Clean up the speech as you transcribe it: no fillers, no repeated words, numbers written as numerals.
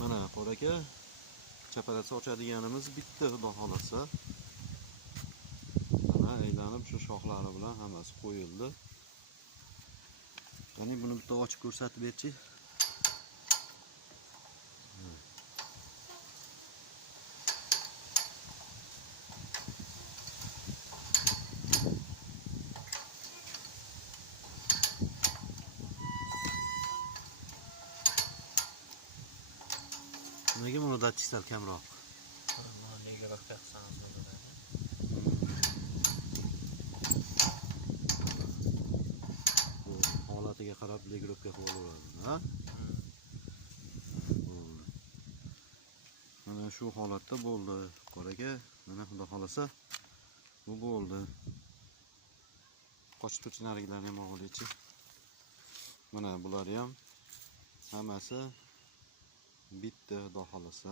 Mana qora aka, chapalasi ochadiganimiz bitta, xudo xolasa. Mana aylanib shu shoxlari bilan hammasi qo'yildi. Qani buni bitta ochib ko'rsatib berchi. Nega buni datchik sal kamroq? Nega baktasangiz bo'ladi? Bu holatiga qarab legrovka qilib olaveradi, ha? Bo'ldi. Mana shu holatda bo'ldi. Qora aka, mana xudo xolasa bu bo'ldi. Qochib turchi narigilarni ham olib mana bular ham hammasi bitta, xudo xolasa.